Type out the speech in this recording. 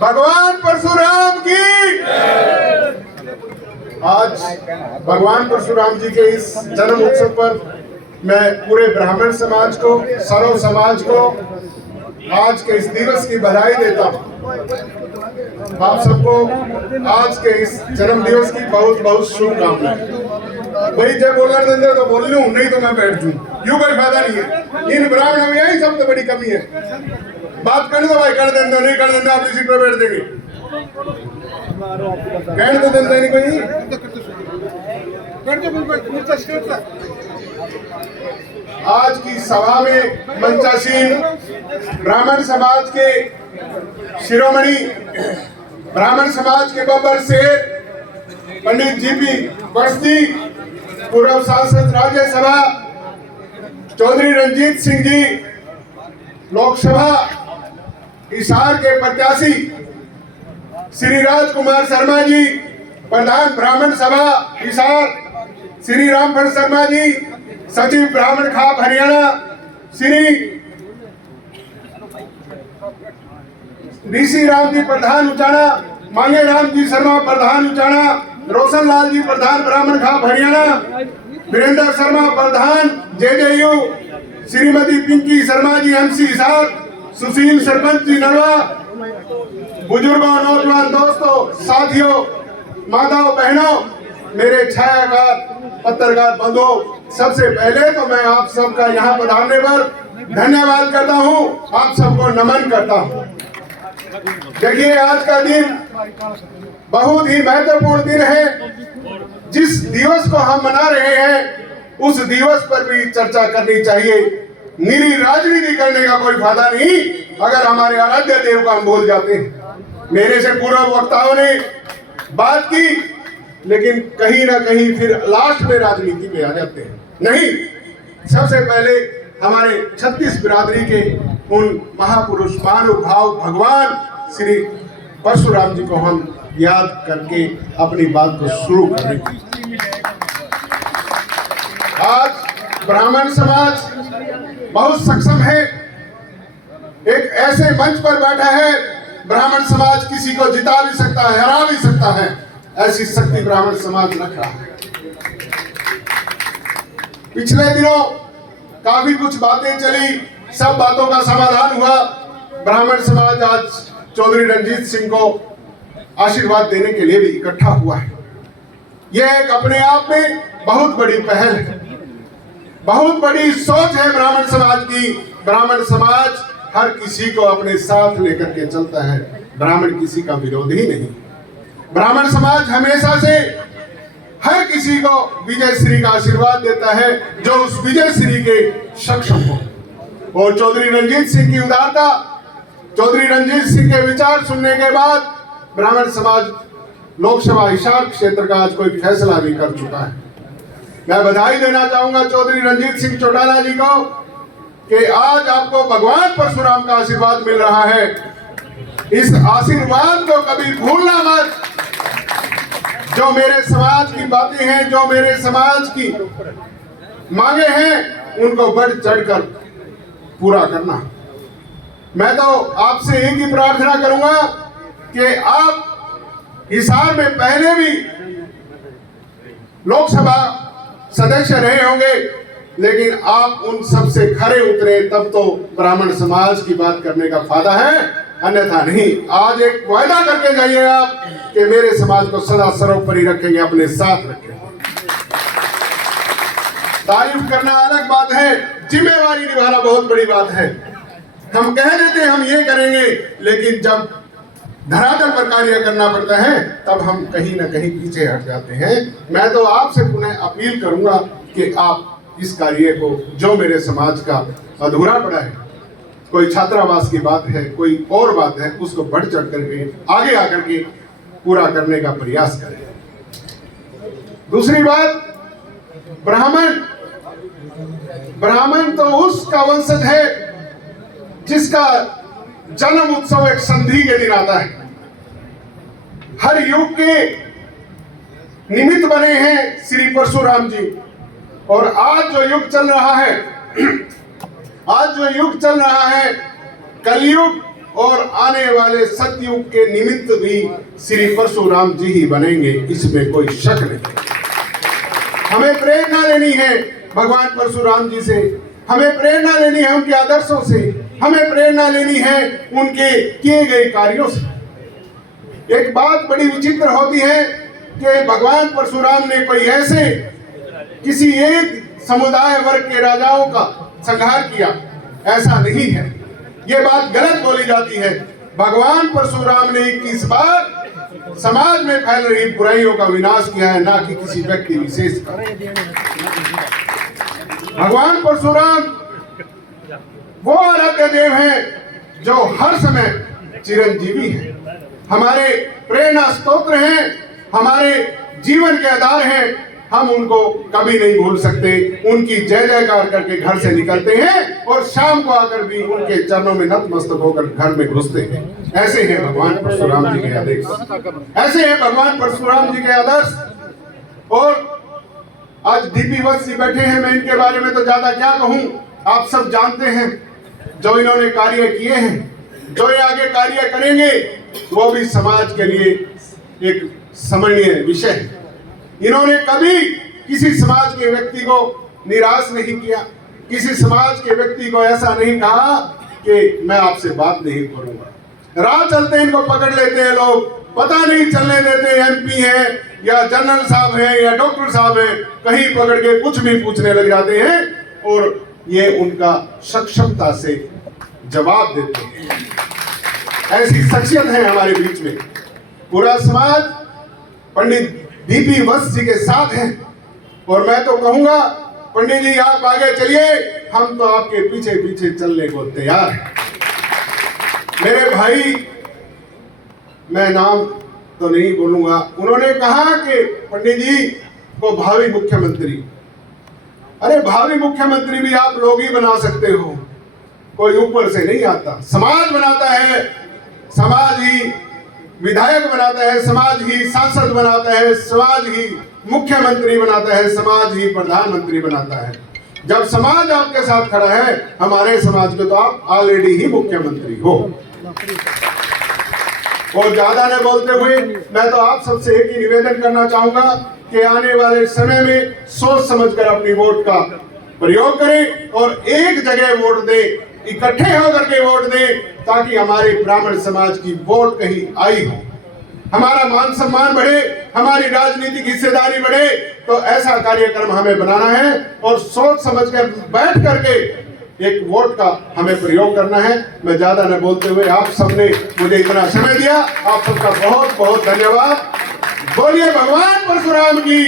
भगवान परशुराम की। आज भगवान परशुराम जी के इस जन्म उत्सव पर मैं पूरे ब्राह्मण समाज को, सर्व समाज को आज के इस दिवस की बधाई देता हूँ। आप सबको आज के इस जन्म दिवस की बहुत बहुत शुभकामनाएं। भाई जब बोलना देंगे तो बोल लूं, नहीं तो मैं बैठ जूं, यूं कोई फायदा नहीं है। इन ब्राह्मणों में यही सबसे बड़ी कमी है। बात करने दो भाई, कर देंगे, नहीं कर देंगे आप इसी पर बैठ देंगे, कहने तो देंगे नहीं कोई। आज की सभा में मंचासीन ब्राह्मण समाज के शिरोमणि, ब्राह्मण समाज के बब्बर शेर पंडित जीपी बस्ती, पूर्व सांसद राज्यसभा चौधरी रंजीत सिंह जी, लोकसभा हिसार के प्रत्याशी श्री राजकुमार शर्मा जी, प्रधान ब्राह्मण सभा हिसार श्री रामफल शर्मा जी, सचिव ब्राह्मण खाप हरियाणा श्री ऋषि राम जी प्रधान उचाना, मांगे राम जी शर्मा प्रधान उचाना, रोशन लाल जी प्रधान ब्राह्मण खाप हरियाणा, वीरेंद्र शर्मा प्रधान जेजेयू, श्रीमती पिंकी शर्मा जी एमसी हिसार, सुशील सरपंच जी नरवा, बुजुर्गों, नौजवान दोस्तों, साथियों, माताओं, बहनों, मेरे छायाकार पत्रकार बंधुओं, सबसे पहले तो मैं आप सबका यहाँ पधारने पर धन्यवाद करता हूँ, आप सबको नमन करता हूँ। देखिए, आज का दिन बहुत ही महत्वपूर्ण दिन है। जिस दिवस को हम मना रहे हैं उस दिवस पर भी चर्चा करनी चाहिए। निरी राजनीति करने का कोई फायदा नहीं अगर हमारे आराध्य देव को हम भूल जाते हैं। मेरे से पूर्व वक्ताओं ने बात की, लेकिन कहीं ना कहीं फिर लास्ट में राजनीति में आ जाते हैं। नहीं, सबसे पहले हमारे 36 बिरादरी के उन महापुरुष, महानुभाव भगवान श्री परशुराम जी को हम याद करके अपनी बात को शुरू करेंगे। आज ब्राह्मण समाज बहुत सक्षम है, एक ऐसे मंच पर बैठा है, ब्राह्मण समाज किसी को जिता भी सकता है, हरा भी सकता है, ऐसी शक्ति ब्राह्मण समाज रख रहा है। पिछले दिनों काफी कुछ बातें चली, सब बातों का समाधान हुआ। ब्राह्मण समाज आज चौधरी रंजीत सिंह को आशीर्वाद देने के लिए भी इकट्ठा हुआ है। यह एक अपने आप में बहुत बड़ी पहल है, बहुत बड़ी सोच है ब्राह्मण समाज की। ब्राह्मण समाज हर किसी को अपने साथ लेकर के चलता है, ब्राह्मण किसी का विरोधी नहीं। ब्राह्मण समाज हमेशा से हर किसी को विजय श्री का आशीर्वाद देता है जो उस विजय श्री के सक्षम हो। और चौधरी रंजीत सिंह की उदारता, चौधरी रंजीत सिंह के विचार सुनने के बाद ब्राह्मण समाज लोकसभा हिसार क्षेत्र का आज कोई फैसला भी कर चुका है। मैं बधाई देना चाहूंगा चौधरी रंजीत सिंह चौटाला जी को कि आज आपको भगवान परशुराम का आशीर्वाद मिल रहा है। इस आशीर्वाद को कभी भूलना मत। जो मेरे समाज की बातें हैं, जो मेरे समाज की मांगे हैं, उनको बढ़ चढ़कर पूरा करना। मैं तो आपसे एक ही प्रार्थना करूंगा कि आप हिसार में पहले भी लोकसभा सदस्य रहे होंगे, लेकिन आप उन सबसे खरे उतरे, तब तो ब्राह्मण समाज की बात करने का फायदा है, अन्यथा नहीं। आज एक वायदा करके जाइए आप कि मेरे समाज को सदा सर्वोपरि रखेंगे, अपने साथ रखेंगे। तारीफ करना अलग बात है, जिम्मेवारी निभाना बहुत बड़ी बात है। हम कह देते हम ये करेंगे, लेकिन जब धरातल पर कार्य करना पड़ता है तब हम कहीं ना कहीं पीछे हट जाते हैं। मैं तो आपसे पुनः अपील करूंगा कि आप इस कार्य को, जो मेरे समाज का अधूरा पड़ा है, कोई छात्रावास की बात है, कोई और बात है, उसको बढ़ चढ़ करके आगे आकर के पूरा करने का प्रयास करें। दूसरी बात, ब्राह्मण तो उसका वंशज है जिसका जन्म उत्सव एक संधि के दिन आता है। हर युग के निमित्त बने हैं श्री परशुराम जी। और आज जो युग चल रहा है, कलयुग और आने वाले सतयुग के निमित्त भी श्री परशुराम जी ही बनेंगे, इसमें कोई शक नहीं। हमें प्रेरणा लेनी है भगवान परशुराम जी से, हमें प्रेरणा लेनी है उनके आदर्शों से, हमें प्रेरणा लेनी है उनके किए गए कार्यों से। एक बात बड़ी विचित्र होती है कि भगवान परशुराम ने कोई ऐसे किसी एक समुदाय वर्ग के राजाओं का संहार किया, ऐसा नहीं है। ये बात गलत बोली जाती है। भगवान परशुराम ने 21 बार समाज में फैल रही बुराइयों का विनाश किया है, ना कि किसी व्यक्ति विशेष का। भगवान परशुराम वो आराध्य देव हैं जो हर समय चिरंजीवी हैं, हमारे प्रेरणा स्तोत्र हैं, हमारे जीवन के आधार हैं। हम उनको कभी नहीं भूल सकते। उनकी जय जयकार करके घर से निकलते हैं और शाम को आकर भी उनके चरणों में नतमस्तक होकर घर में घुसते हैं। ऐसे हैं भगवान परशुराम जी के आदर्श, ऐसे हैं भगवान परशुराम जी के आदर्श। और आज डीपी वत्स जी बैठे हैं, मैं इनके बारे में तो ज्यादा क्या कहूं, आप सब जानते हैं जो इन्होंने कार्य किए हैं, जो ये आगे कार्य करेंगे वो भी समाज के लिए एक स्मरणीय विषय है। इन्होंने कभी किसी समाज के व्यक्ति को निराश नहीं किया, किसी समाज के व्यक्ति को ऐसा नहीं कहा कि मैं आपसे बात नहीं करूंगा। राह चलते इनको पकड़ लेते हैं लोग, पता नहीं चलने देते, एमपी है या जनरल साहब है या डॉक्टर साहब है, कहीं पकड़ के कुछ भी पूछने लग जाते हैं और ये उनका सक्षमता से जवाब देते हैं। ऐसी शख्सियत है हमारे बीच में। पूरा समाज पंडित डीपी वत्स जी के साथ हैं और मैं तो कहूंगा पंडित जी आप आगे चलिए, हम तो आपके पीछे पीछे चलने को तैयार हैं। मेरे भाई, मैं नाम तो नहीं बोलूंगा, उन्होंने कहा कि पंडित जी को भावी मुख्यमंत्री, अरे भावी मुख्यमंत्री भी आप लोग ही बना सकते हो, कोई ऊपर से नहीं आता। समाज बनाता है, समाज ही विधायक बनाता है, समाज ही सांसद बनाता है, समाज ही मुख्यमंत्री बनाता है, समाज ही प्रधानमंत्री बनाता है। जब समाज आपके साथ खड़ा है, हमारे समाज के, तो आप ऑलरेडी ही मुख्यमंत्री हो। और ज्यादा न बोलते हुए मैं तो आप सबसे एक ही निवेदन करना चाहूंगा कि आने वाले समय में सोच समझकर अपनी वोट का प्रयोग करें और एक जगह वोट दें, इकट्ठे होकर के वोट दें, ताकि हमारे ब्राह्मण समाज की वोट कहीं आई हो, हमारा मान सम्मान बढ़े, हमारी राजनीतिक हिस्सेदारी बढ़े। तो ऐसा कार्यक्रम हमें बनाना है और सोच समझकर बैठ करके एक वोट का हमें प्रयोग करना है। मैं ज्यादा न बोलते हुए आप सबने मुझे इतना समय दिया, आप सबका बहुत बहुत धन्यवाद। बोलिए भगवान परशुराम की।